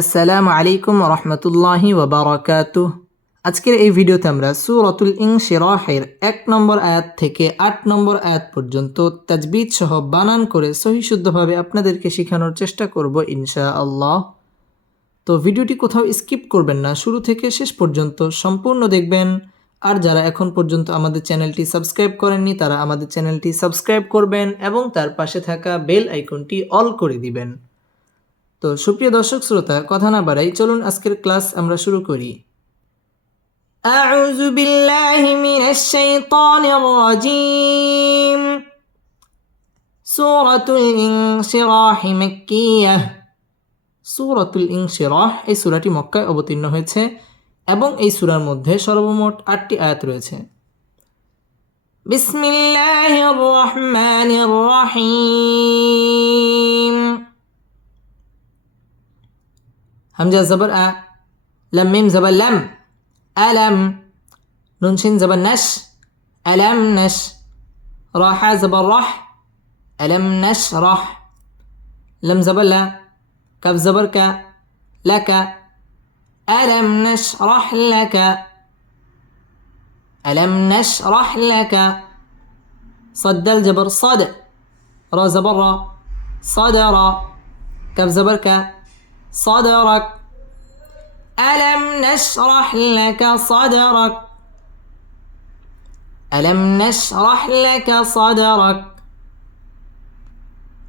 আসসালামু আলাইকুম রহমতুল্লাহি ওবরাকাতু আজকের এই ভিডিওতে আমরা সুরতুল ইনশিরাহের এক নম্বর আয়াত থেকে আট নম্বর আয়াত পর্যন্ত তাজবিদ সহ বানান করে সহি শুদ্ধভাবে আপনাদেরকে শেখানোর চেষ্টা করব ইনশা আল্লাহ তো ভিডিওটি কোথাও স্কিপ করবেন না, শুরু থেকে শেষ পর্যন্ত সম্পূর্ণ দেখবেন। আর যারা এখন পর্যন্ত আমাদের চ্যানেলটি সাবস্ক্রাইব করেননি, তারা আমাদের চ্যানেলটি সাবস্ক্রাইব করবেন এবং তার পাশে থাকা বেল আইকনটি অল করে দিবেন। তো সুপ্রিয় দর্শক শ্রোতা কথা না বাড়াই চলুন আজকের ক্লাস আমরা শুরু করি أعوذ بالله من الشيطان الرجيم سورة الانشراح مكية সুরাতুল ইনশিরাহ এই সূরাটি মক্কায় অবতীর্ণ হয়েছে এবং এই সূরার মধ্যে সর্বমোট আটটি আয়াত রয়েছে বিসমিল্লাহির রহমানির রহিম همزة زبر أ لم ميم زبر لم. ألم نون شين زبر نش. ألم نش. راح زبر راح. ألم نشرح لم زبر لا. كف زبر ك لك. ألم نشرح لك. ألم نشرح لك. صد الجبر صد را زبر صدر كف زبر ك صدرك ألم نشرح لك صدرك ألم نشرح لك صدرك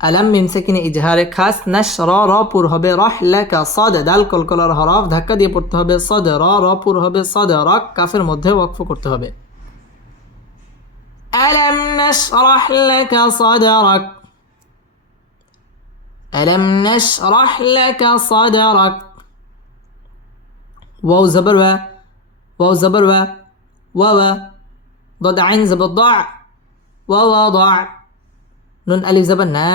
আলাম মিম সেকিনে ইজহারে খাস নাশ র র পুর হবে রহ লেকা সদ দাল কলকলার হরফ ধাক্কা দিয়ে পড়তে হবে সদ র র পুর হবে সদ রক কাফের মধ্যে ওয়াকফ করতে হবে আলাম নাশরাহ লাকা সাদরাক ألم نشرح لك صدرك؟ واو زبر و واو زبر و و. ضد عين زبر ضع ووضع نون ألف زبرنا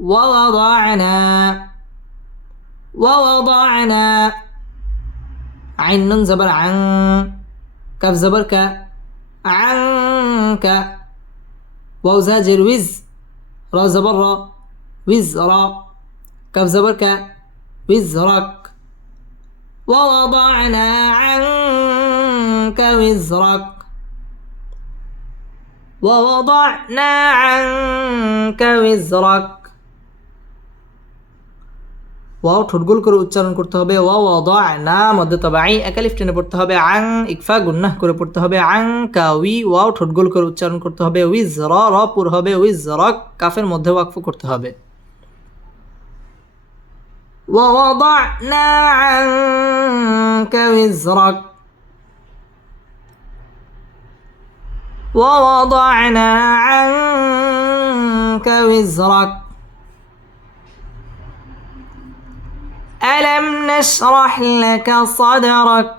ووضعنا ووضعنا عين نون زبر عن. كف زبر ك. عنك واو زاجر وز. را زبر وزرا كف زبر ك وزرك ووضعنا عنك وزرك ووضعنا عنك وزرك ওয়াও ঠোঁটগোল করে উচ্চারণ করতে হবে ওয়াও ওয়া না মধ্যে তবে আই একালিফ টেনে পড়তে হবে আং ইকফা গুন্নাহ করে পড়তে হবে আং কা উই ওয়াও ঠোঁটগোল করে উচ্চারণ করতে হবে উইজ র র পুর হবে উইজ রক কাফের মধ্যে ওয়াকফ করতে হবে ووضعنا عنك وزرك. ووضعنا عنك وزرك. ألم نشرح لك صدرك؟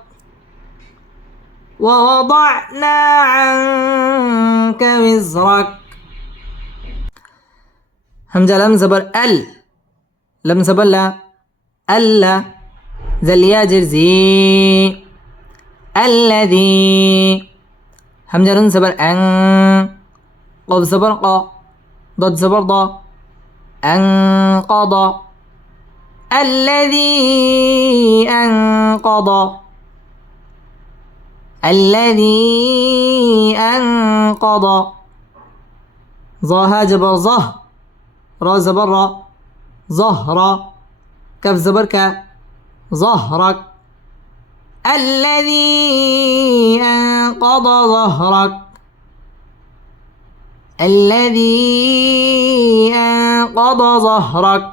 ووضعنا عنك وزرك. همزة لم زبر ال. لم زبر لا. ألا ذا الياجر زي الذي. همزة نون زبر أن. قف زبر قا. ضد زبر ضا. أنقض الذي. أنقض الذي. أنقض ظاها جبر ظه. را زبر ظهر كف زبر ك ظهرك الذي أنقض ظهرك الذي أنقض ظهرك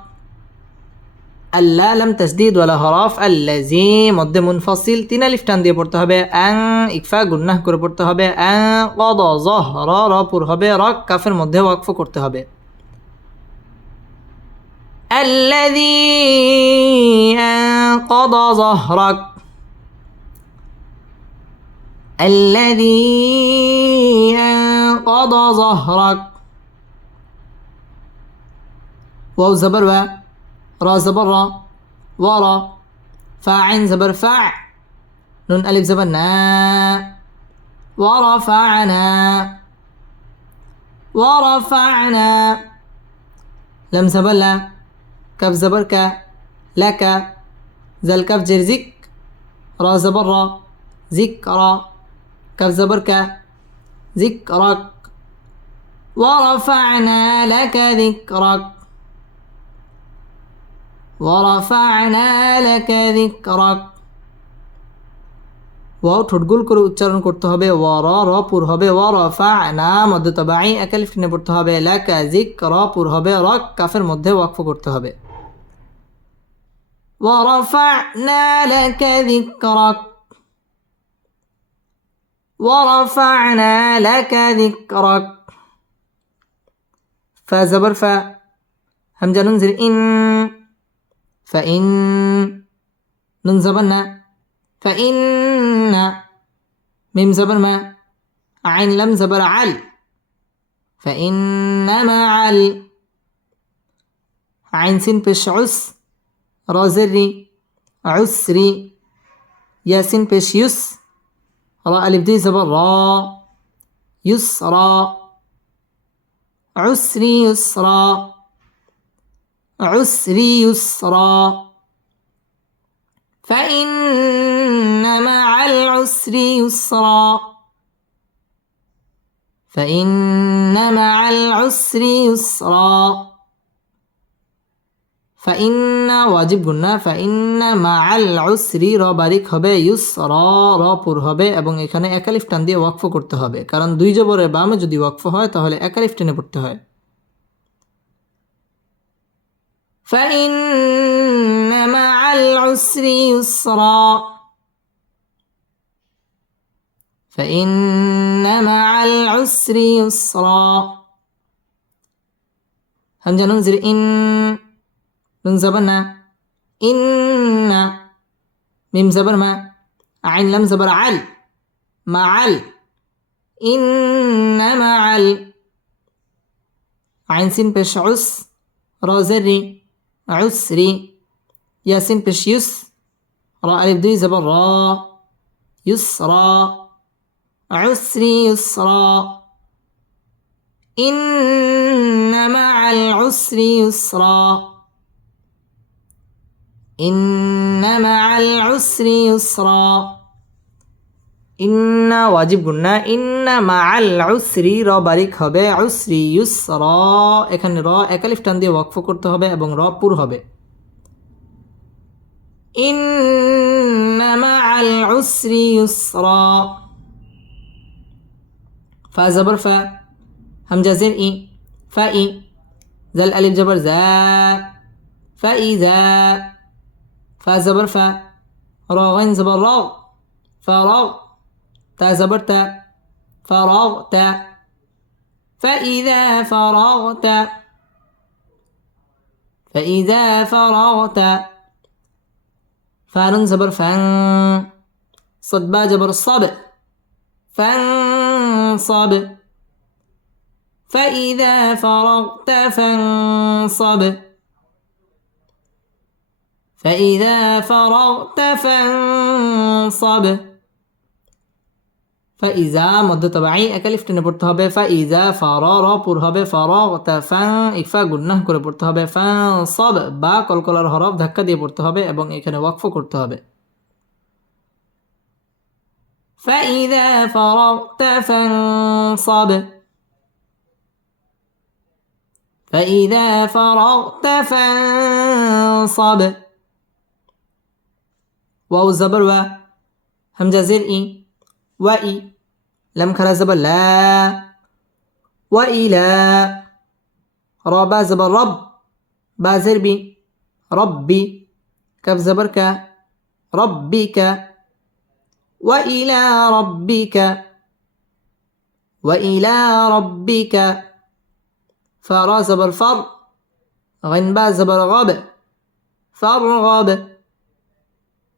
আল্লাহ লাম তসদিদ ওয়ালা হরফ আল্লাজি মধ্যে মুনফসিল তিন আলিফ টান দিয়ে পড়তে হবে আং ইকফা গুন্নাহ করে পড়তে হবে আং কদ জহ র র পুর হবে রক কাফের মধ্যে ওয়াকফ করতে হবে الذي أنقض ظهرك. الذي أنقض ظهرك. واو زبر و را زبر را ورا فاعن زبر فاع. نون ألف زبر نا. ورفعنا ورفعنا لم زبر لا. كف زبر ك লাকা জাল কাফ জের জিক র জবর র জিক র কাফ জবর কা জিক রক ورفعنا لك ذكرك ورفعنا لك ذكرك ওয়াও ঠোঁটগুল করে উচ্চারণ করতে হবে ও র র পুর হবে ও রফা না মধ্য তবাই একালিফ টেনে পড়তে হবে লাকা জিক র পুর হবে রক কাফের মধ্যে ওয়াকফ করতে হবে ورفعنا لك ذكرك. ورفعنا لك ذكرك. فزبر ف همزة ننزل إن. فإن ننزبنا فإن ميم زبر ما. عين لم زبر عل. فإن مع ال. عين سين بش عس. رازري عسري ياسين بش يس را ألف دي زبر را يسرى عسري يسرى عسري يسرى فإن مع العسر يسرا. فإن مع العسر يسرا. فإن واجب গুন্না فإن مع العسر র বারিক হবে ইউসরা র পুর হবে এবং এখানে একালিফ টান দিয়ে ওয়াকফ করতে হবে কারণ দুই জবরের বামে যদি ওয়াকফ হয় তাহলে একালিফ টেনে পড়তে হয় فإن مع العسر يسرا فإن مع العسر يسرا همزة ننزل إن من زبرنا. إن ميم زبر ما عين لم زبر عل مع ال إن مع ال عين سين بش عس را زري عسري. ياسين بش يس را ألف دي زبر را. يسرى عسري يسرى إن مع العسر يسرا. ইন্না ওয়াজিব গুন্না ইন্না মা আল উসরি র বারিক হবে, উসরি ইউস র এখানে র একালিফ টান দিয়ে ওয়াকফ করতে হবে এবং র পুর হবে। ইন্না মা আল উসরি। ইউস র ফা জবর ফা, হামজা ই, ফা ই, জাল আলিফ জবর জা, ফা ই জা। فأزبر فا راغين زبر راغ فراغ تا زبر تا فإذا فرغت فإذا فرغت فارن زبر فان صد با جبر الصب فانصب فإذا فرغت فانصب فإذا فرغت فانصب ফাইজা মধ্য তবাই একালিফ টেনে পড়তে হবে ফাইজা ফার র পুর হবে ফর ফাং ইফা গুন্নাহ করে পড়তে হবে ফাং সব বা কলকলার হরফ ধাক্কা দিয়ে পড়তে হবে এবং এখানে ওয়াকফ করতে হবে فإذا فرغت فانصب فإذا فرغت فانصب واو الزبر و همزة زر إي. وإي لم كرا زبر لا. وإلى را با زبر رب. با زر بي. ربي. كف زبر ك. ربك وإلى ربك وإلى ربك فرا زبر فر. غن با زبر غب فارغب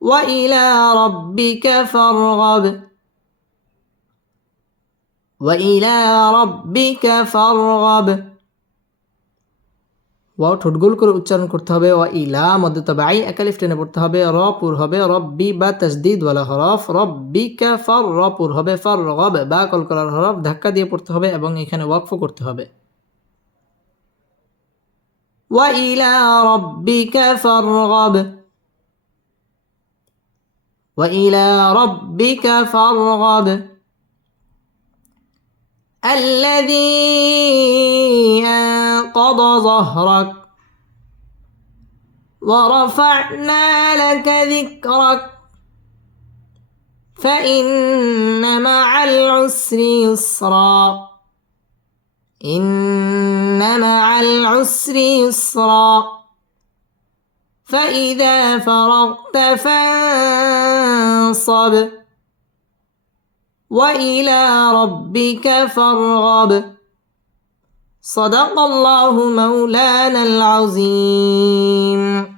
وإلى ربك فارغب وإلى ربك فارغب ওয়াও ঠোঁটগোল করে উচ্চারণ করতে হবে ওয়া ইলা মধ্য তবাই একালিফ টেনে পড়তে হবে র পুর হবে রব্বি বা তসদিদ ওয়ালা হরফ রব্বি কা ফর র পুর হবে ফর রগব বা কলকলার হরফ ধাক্কা দিয়ে পড়তে হবে এবং এখানে ওয়াকফ করতে হবে وإلى ربك فارغب وإلى ربك فارغب. الذي أنقض ظهرك ورفعنا لك ذكرك فإن مع العسر يسرا. إن مع العسر يسرا. فإذا فرغت فانصب. وإلى ربك فارغب. صدق الله مولانا العظيم.